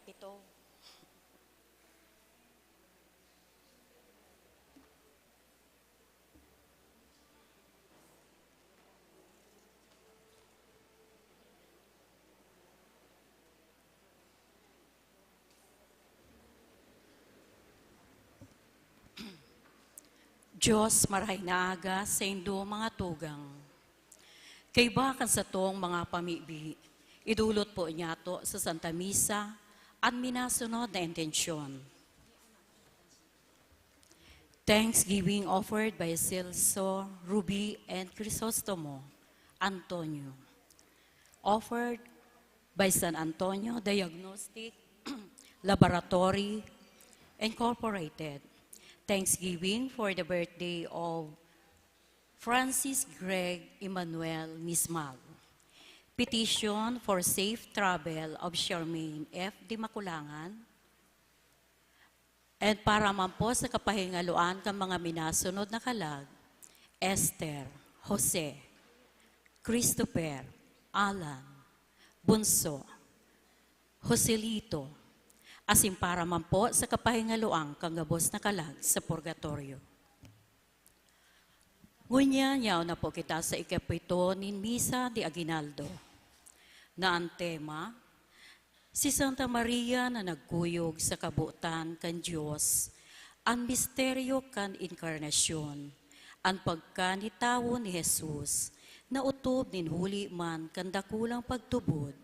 ikapito. Diyos maray naaga sa indo mga tugang. Kay bakan sa tong mga pamibi, idulot po niya to sa Santa Misa at minasunod na intensyon. Thanksgiving offered by Celso, Ruby, and Crisostomo Antonio. Offered by San Antonio Diagnostic Laboratory Incorporated. Thanksgiving for the birthday of Francis Greg Emmanuel Mismal. Petition for safe travel of Charmaine F. Di Maculangan. And para man po sa kapahingaluan ng mga minasunod na kalag, Esther, Jose, Christopher, Alan, Bunso, Joselito, asin para man po sa kapahingaluang kanggabos na kalag sa purgatorio. Ngunya niyaw na po kita sa ikapito ni Misa de Aguinaldo, na ang tema, si Santa Maria na nagkuyog sa kabutan kan Diyos, ang misteryo kan inkarnasyon, ang pagkanitawo ni Jesus, na utob nin huli man kan dakulang pagtubod,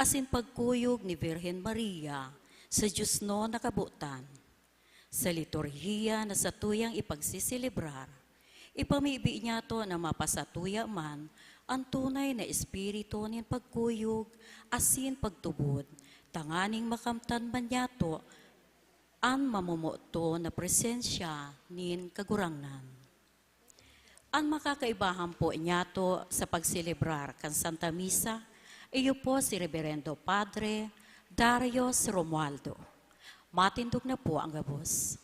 asin pagkuyog ni Virgen Maria, sa Diyos no nakabutan. Sa liturhiya na sa tuyang ipagsisilibrar, ipamibi niya to na mapasatuya man ang tunay na espiritu nin pagkuyog asin pagtubod, tanganing makamtan man niya to ang mamumuto na presensya nin kagurangnan. Ang makakaibahan po niya to sa pagsilibrar kan Santa Misa, iyo po si Reverendo Padre Darius Romualdo. Matindog na po ang gabos.